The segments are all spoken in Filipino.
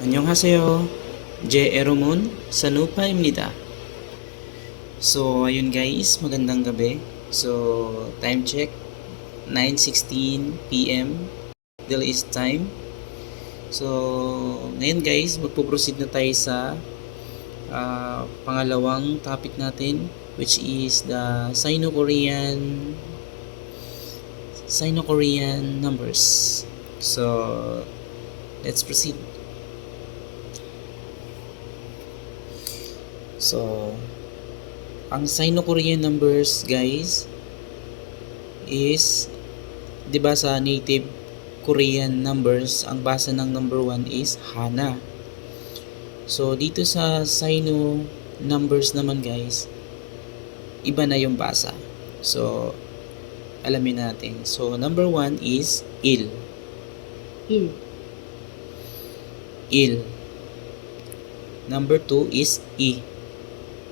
안녕하세요. 제 에로몬 사누파입니다. So, ayun guys, magandang gabi. So, time check, 9.16 p.m. Still is time. So, ngayon guys, magpo-proceed na tayo sa ah, pangalawang topic natin, which is the Sino-Korean Sino-Korean numbers. So, let's proceed. So, ang Sino-Korean numbers, guys, is, di ba sa native Korean numbers, ang basa ng number 1 is Hana. So, dito sa Sino numbers naman, guys, iba na yung basa. So, alamin natin. So, number 1 is Il. 1, Il. Number 2 is I.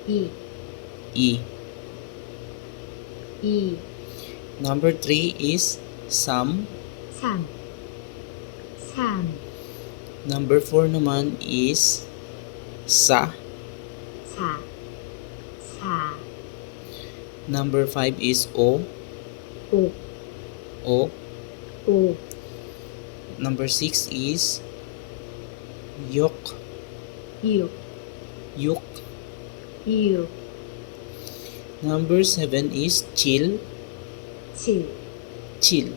2, I. 2, Number 3 is Sam. 3, 3, Number 4 naman is Sa. 4, 4, Number 5 is O. 5, O. 5, Number 6 is Yok. 6, Yuk. 6, Number 7 is Chill. 7, Chill.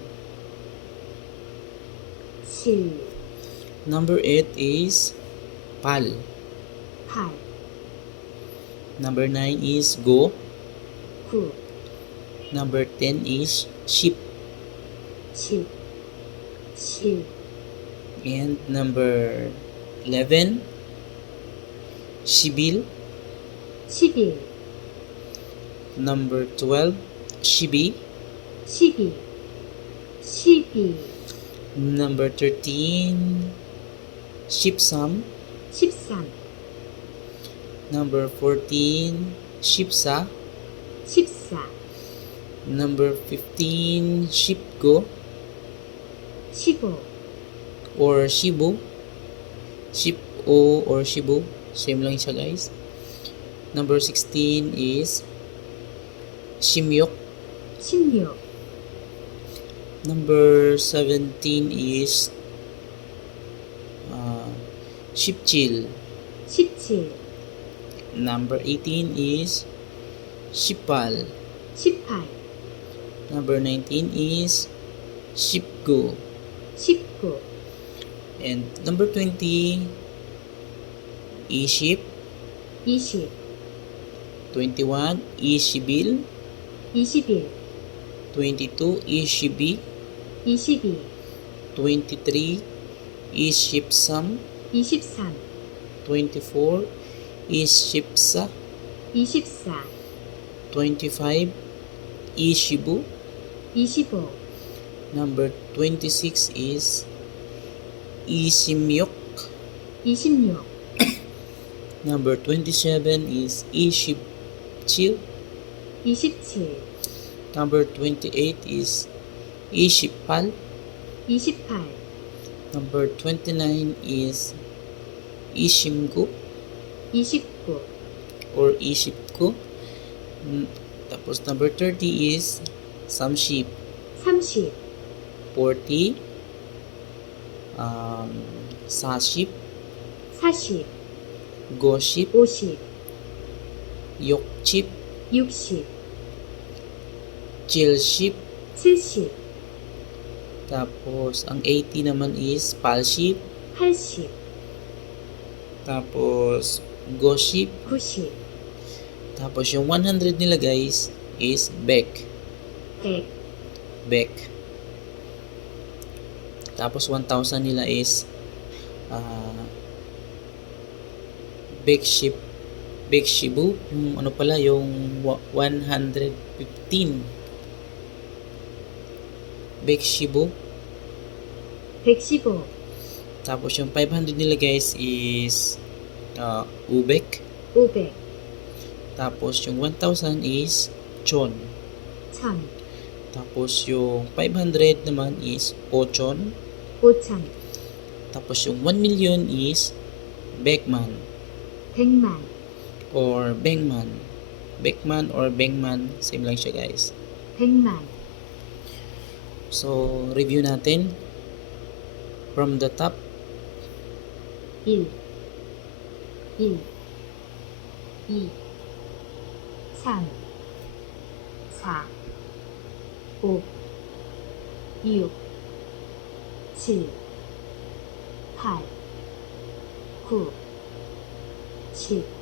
7, Number 8 is Pal. 8, Number 9 is Go. 9, Number 10 is Ship. 10, 10, And number 11, Shibil. 11, Number 12, Shibi. 12, 12, Number 13, Shipsam. 13, Number 14, Shipsa. 14, Number 15, Shipgo 15, or Shibu. Ship-O or Shibu. Same lang siya guys. Number 16 is Shimyok. 16, Number 17 is uh, Shipchill. 17, Number 18 is Shipal. 18, Number 19 is Shipgo. 19, And number 20 Iship. 20, 21 Ishibil. 21, 22 Ishibi. 22, 23 Ishipsam. 23, 24 Ishipsa. 24, 25 Ishibu. 25, Number 26 is Ishimyok. 26, Number 27 is Ishipchil. 27, Number 28 is Ishipal. 28, Number 29 is Ishimgu 29, or Ishipku. Mm, Tapos number 30 is Samship. 30, 40 um, Saship, 40, Goship, 50, Yokchip, 60, Chilship. 70, Tapos ang 80 naman is Palship. 80, Tapos Goship. 90, Tapos yung 100 nila guys is Beck. 100, Beck. Tapos 1,000 nila is uh, Beck Ship. Beck Shibu. Yung ano pala, yung wa- 115. Beck Shibu. 115, Tapos yung 500 nila guys is uh, Ubek. 500, Tapos yung 1,000 is Chon. 1000, Tapos yung 500 naman is Ochon. 5,000, Tapos yung 1 million is Beckman 백만, or Bengman. Beckman or Bengman, same lang siya guys. Bengman. So, review natin. From the top. Il. Il. I. San. Sa. O. Yu. Chi. Hai. Ku. Chi.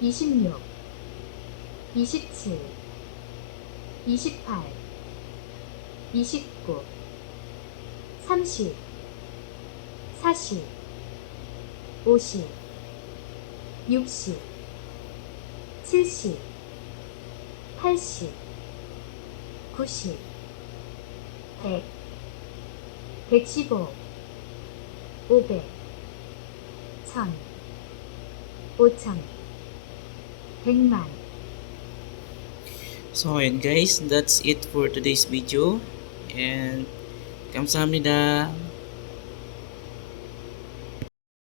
26 27 28 29 30 40 50 60 70 80 90 100 115 500 1000 5000 Hangman. So ayun guys, that's it for today's video. And kamsahamnida.